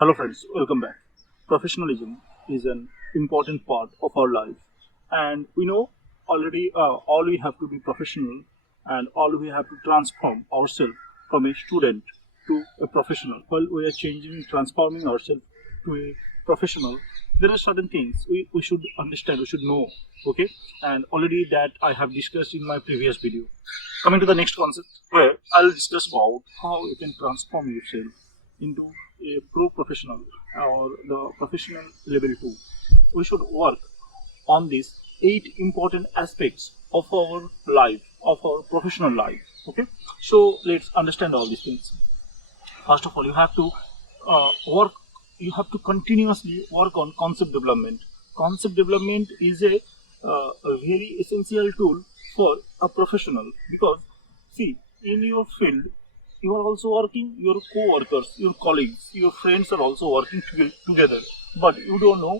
Hello friends, welcome back. Professionalism is an important part of our life, and we know already all we have to be professional and all we have to transform ourselves from a student to a professional. While we are transforming ourselves to a professional, there are certain things we should understand, we should know, okay? And already that I have discussed in my previous video. Coming to the next concept, where I'll discuss about how you can transform yourself into a pro professional or the professional level 2. We should work on these 8 important aspects of our life, of our professional life. Okay, so let's understand all these things. First of all, you have to work, you have to continuously work on concept development. Concept development is a very essential tool for a professional, because see, in your field you are also working, your co-workers, your colleagues, your friends are also working together, but you don't know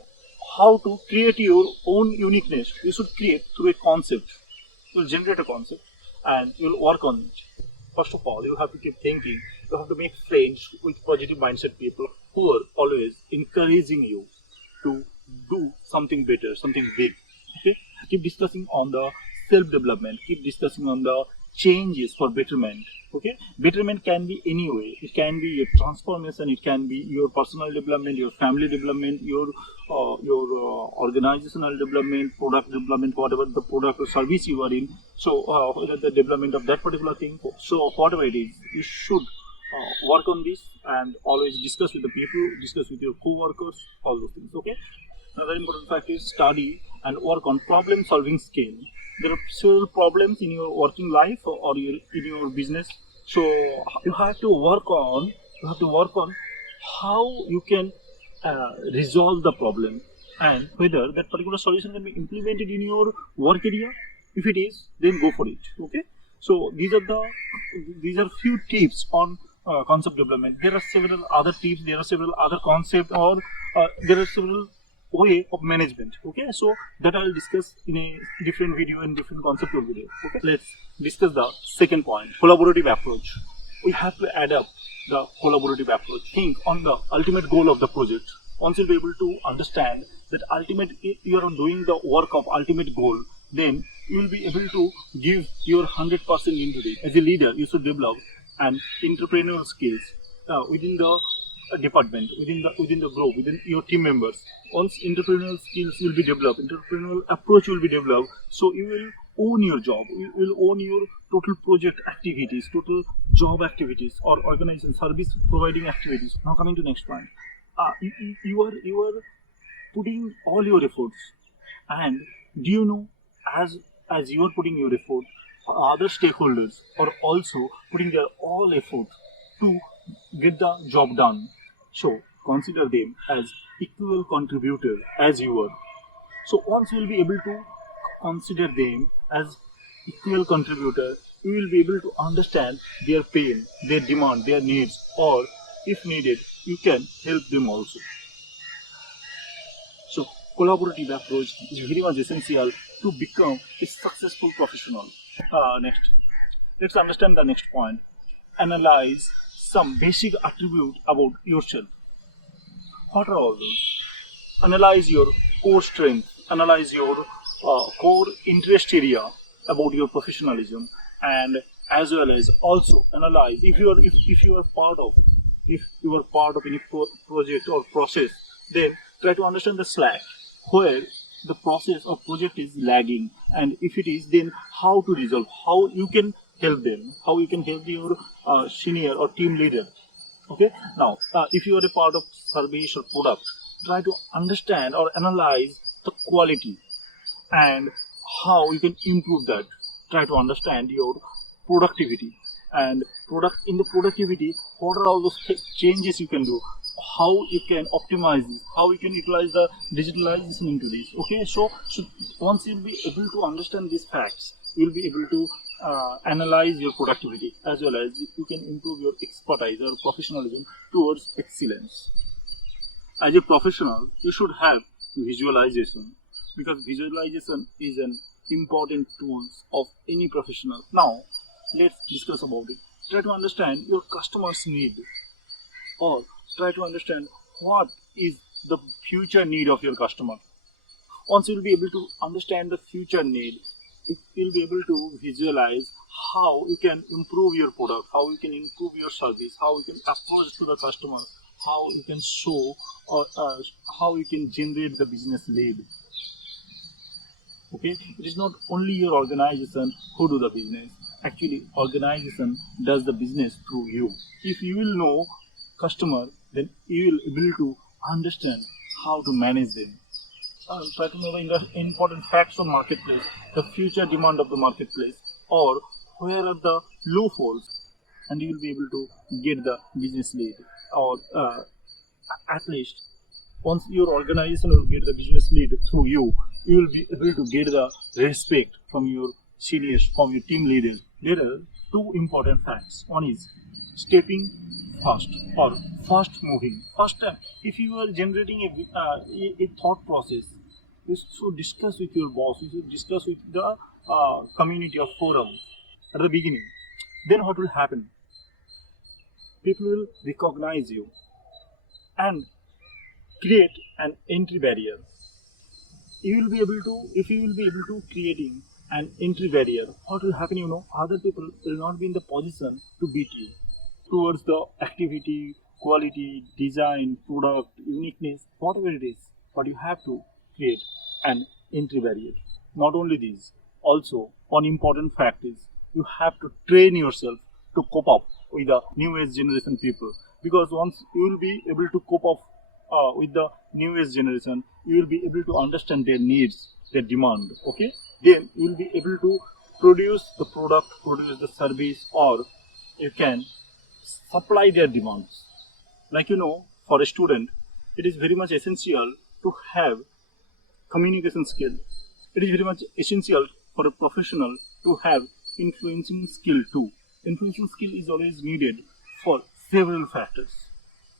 how to create your own uniqueness. You should create through a concept. You'll generate a concept and you'll work on it. First of all, you have to keep thinking. You have to make friends with positive mindset people who are always encouraging you to do something better, something big. Okay? Keep discussing on the self-development. Keep discussing on the changes for betterment. Okay? Betterment can be any way. It can be your transformation. It can be your personal development, your family development, your organizational development, product development, whatever the product or service you are in. So the development of that particular thing. So whatever it is, you should work on this and always discuss with the people, discuss with your co-workers, all those things. Okay. Another important fact is study and work on problem solving skill. There are several problems in your working life or in your business. So you have to work on how you can resolve the problem and whether that particular solution can be implemented in your work area. If it is, then go for it. Okay. So these are few tips on concept development. There are several other tips. There are several other concepts, or there are several way of management. Okay, so that I'll discuss in a different video and different conceptual video. Okay, let's discuss the second point: collaborative approach. We have to adapt the collaborative approach. Think on the ultimate goal of the project. Once you'll be able to understand that you are doing the work of ultimate goal, then you will be able to give your 100% into it. As a leader, you should develop an entrepreneurial skills within the department, within the group, within your team members. Once entrepreneurial skills will be developed, entrepreneurial approach will be developed, so you will own your job, you will own your total project activities, total job activities, or organization service providing activities. Now coming to next point, you are putting all your efforts, and do you know, as you are putting your effort, other stakeholders are also putting their all effort to get the job done. So consider them as equal contributor as you are. So once you will be able to consider them as equal contributor, you will be able to understand their pain, their demand, their needs, or if needed, you can help them also. So collaborative approach is very much essential to become a successful professional. Next, let's understand the next point. Analyze some basic attribute about yourself. What are all those? Analyze your core strength, analyze your core interest area about your professionalism, and as well as also analyze if you are part of any project or process, then try to understand the slack where the process or project is lagging, and if it is, then how to resolve, how you can help them, how you can help your senior or team leader. Okay, now if you are a part of service or product, try to understand or analyze the quality and how you can improve that. Try to understand your productivity and product in the productivity, what are all those changes you can do, how you can optimize this, how you can utilize the digitalization into this. Okay, so once you'll be able to understand these facts, you'll be able to analyze your productivity, as well as you can improve your expertise or professionalism towards excellence. As a professional, you should have visualization, because visualization is an important tool of any professional. Now let's discuss about it. Try to understand your customer's need, or try to understand what is the future need of your customer. Once you will be able to understand the future need, you will be able to visualize how you can improve your product, how you can improve your service, how you can approach to the customer, how you can show or how you can generate the business lead. Okay, it is not only your organization who do the business. Actually, organization does the business through you. If you will know customer, then you will able to understand how to manage them. Try to know the important facts of marketplace, the future demand of the marketplace, or where are the loopholes, and you will be able to get the business lead, or at least once your organization will get the business lead through you, you will be able to get the respect from your seniors, from your team leaders. There are two important facts. One is stepping fast or fast moving. First time, if you are generating a thought process, you should discuss with your boss, you should discuss with the community or forum at the beginning. Then what will happen? People will recognize you and create an entry barrier. You will be able to, if you will be able to creating an entry barrier, what will happen? Other people will not be in the position to beat you towards the activity, quality, design, product, uniqueness, whatever it is. But you have to create an entry barrier. Not only this, also one important fact is you have to train yourself to cope up with the new age generation people, because once you will be able to cope up with the new age generation, you will be able to understand their needs, their demand. Okay, then you will be able to produce the product, produce the service, or you can supply their demands. Like for a student, it is very much essential to have communication skill. It is very much essential for a professional to have influencing skill too. Influencing skill is always needed for several factors.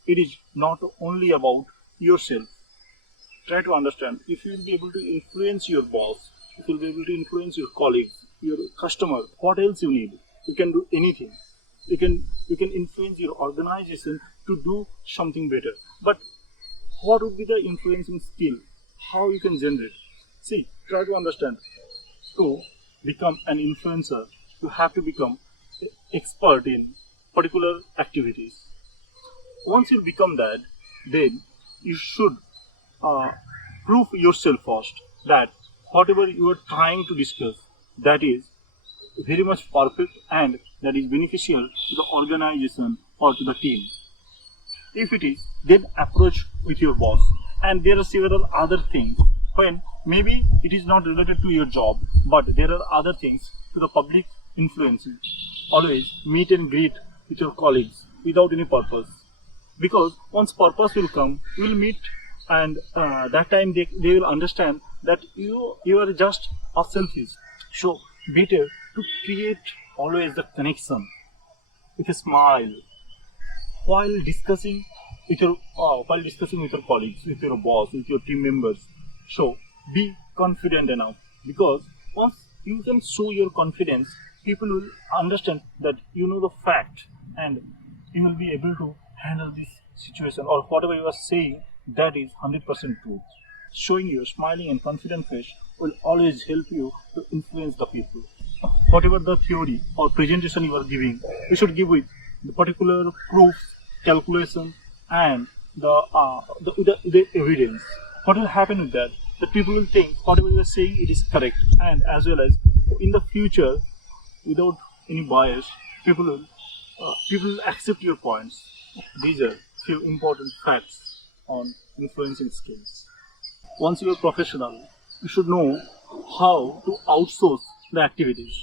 It is not only about yourself. Try to understand, if you will be able to influence your boss, if you will be able to influence your colleagues, your customer, what else you need? You can do anything. You can influence your organization to do something better. But what would be the influencing skill? How you can generate? See, try to understand. To become an influencer, you have to become expert in particular activities. Once you become that, then you should prove yourself first that whatever you are trying to discuss, that is very much perfect and that is beneficial to the organization or to the team. If it is, then approach with your boss. And there are several other things when maybe it is not related to your job, but there are other things to the public influencing. Always meet and greet with your colleagues without any purpose. Because once purpose will come, you will meet, and that time they will understand that you are just a selfish. So better to create always the connection with a smile while discussing with your colleagues, with your boss, with your team members. So be confident enough, because once you can show your confidence, people will understand that you know the fact, and you will be able to handle this situation, or whatever you are saying, that is 100% true. Showing your smiling and confident face will always help you to influence the people. Whatever the theory or presentation you are giving, you should give with the particular proofs, calculation, and the evidence. What will happen with that? The people will think whatever you are saying, it is correct, and as well as in the future, without any bias, people will accept your points. These are few important facts on influencing skills. Once you are professional, you should know how to outsource the activities.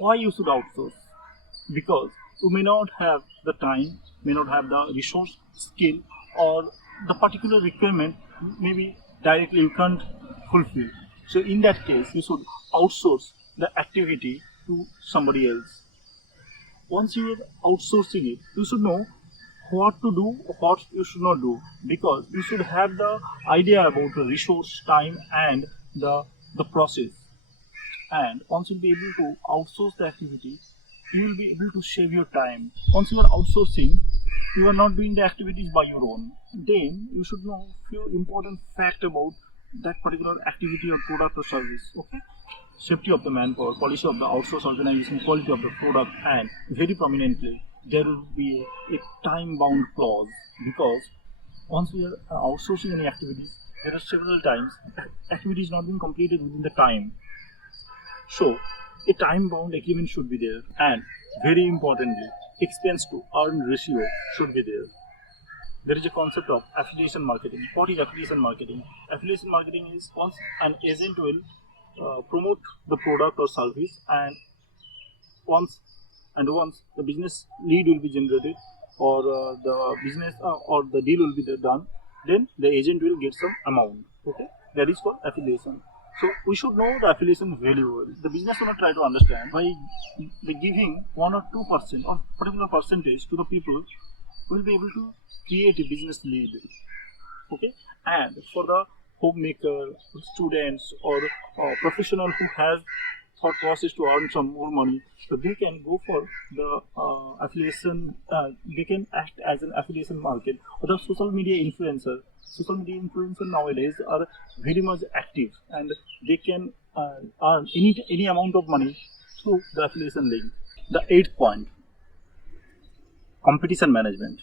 Why you should outsource? Because you may not have the time, may not have the resource, skill, or the particular requirement, maybe directly you can't fulfill. So in that case, you should outsource the activity to somebody else. Once you are outsourcing it, you should know what to do, what you should not do, because you should have the idea about the resource, time, and the process. And once you'll be able to outsource the activity, you will be able to save your time. Once you are outsourcing, you are not doing the activities by your own, then you should know few important fact about that particular activity or product or service. Okay, safety of the manpower, policy of the outsource organization, quality of the product, and very prominently there will be a time-bound clause, because once we are outsourcing any activities, there are several times activities not being completed within the time. So a time-bound agreement should be there, and very importantly, expense to earn ratio should be there. There is a concept of affiliation marketing. What is affiliation marketing? Affiliation marketing is once an agent will promote the product or service, and once the business lead will be generated, or the business or the deal will be done, then the agent will get some amount. Okay, that is called affiliation. So we should know the affiliation very well. The business owner try to understand by giving 1 or 2% or particular percentage to the people, will be able to create a business lead. Okay, and for the homemaker, students, or professional who has thought process to earn some more money, so they can go for the affiliation. They can act as an affiliation market, or the social media influencer. Social media influencers nowadays are very much active, and they can earn any amount of money through the affiliation link. The 8th point: competition management.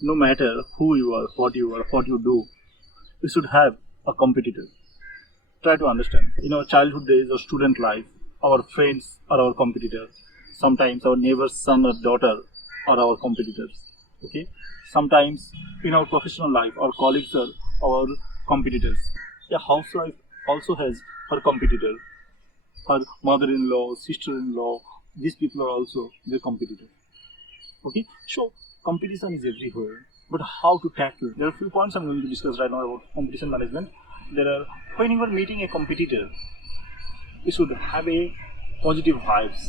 No matter who you are, what you do, you should have a competitor. Try to understand. In our childhood days or student life, our friends are our competitors. Sometimes our neighbor's son or daughter are our competitors. Okay. Sometimes in our professional life, our colleagues are our competitors. A housewife also has her competitor. Her mother-in-law, sister-in-law, these people are also their competitors. Okay. So competition is everywhere, but how to tackle it? There are a few points I'm going to discuss right now about competition management. When you are meeting a competitor, you should have a positive vibes.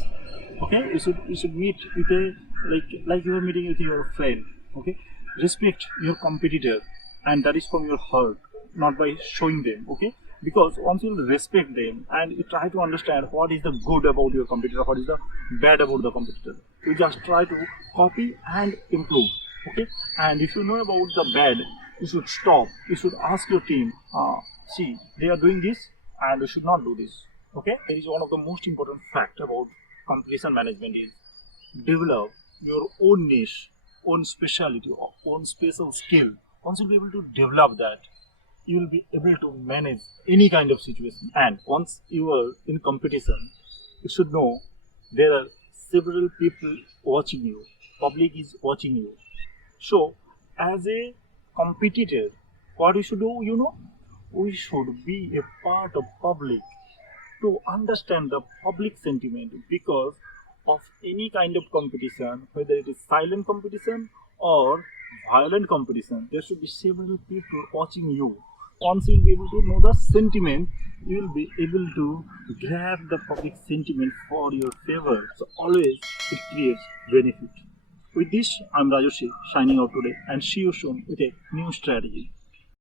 Okay, you should meet with a like you are meeting with your friend. Okay, respect your competitor, and that is from your heart, not by showing them. Okay, because once you respect them and you try to understand what is the good about your competitor, what is the bad about the competitor, you just try to copy and improve. Okay, and if you know about the bad, you should stop. You should ask your team, see, they are doing this and you should not do this. Okay, it is one of the most important fact about competition management is develop your own niche, own specialty, own special skill. Once you'll be able to develop that, you will be able to manage any kind of situation. And once you are in competition, you should know there are several people watching you. Public is watching you. So, as a competitor, what we should do, we should be a part of public to understand the public sentiment, because of any kind of competition, whether it is silent competition or violent competition, there should be several people watching you. Once you will be able to know the sentiment, you will be able to grab the public sentiment for your favor. So always it creates benefit. With this, I'm Rajoshi signing out today, and see you soon with a new strategy.